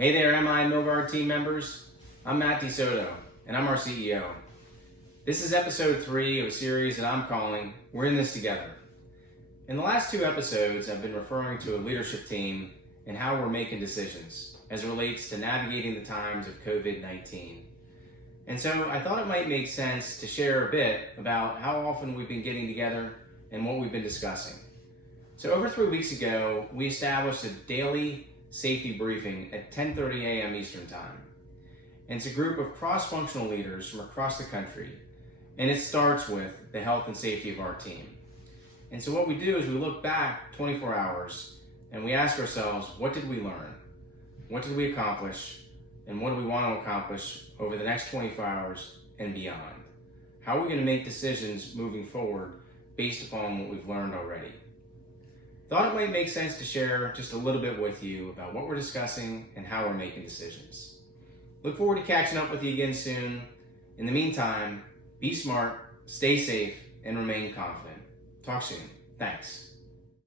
Hey there, MI Milgard team members. I'm Matt DeSoto, and I'm our CEO. This is episode 3 of a series that I'm calling We're in This Together. In the last 2 episodes, I've been referring to a leadership team and how we're making decisions as it relates to navigating the times of COVID-19. And so I thought it might make sense to share a bit about how often we've been getting together and what we've been discussing. So over 3 weeks ago, we established a daily safety briefing at 10:30 a.m. Eastern Time. And it's a group of cross-functional leaders from across the country, and it starts with the health and safety of our team. And so what we do is we look back 24 hours and we ask ourselves, what did we learn? What did we accomplish? And what do we want to accomplish over the next 24 hours and beyond? How are we going to make decisions moving forward based upon what we've learned already? Thought it might make sense to share just a little bit with you about what we're discussing and how we're making decisions. Look forward to catching up with you again soon. In the meantime, be smart, stay safe, and remain confident. Talk soon. Thanks.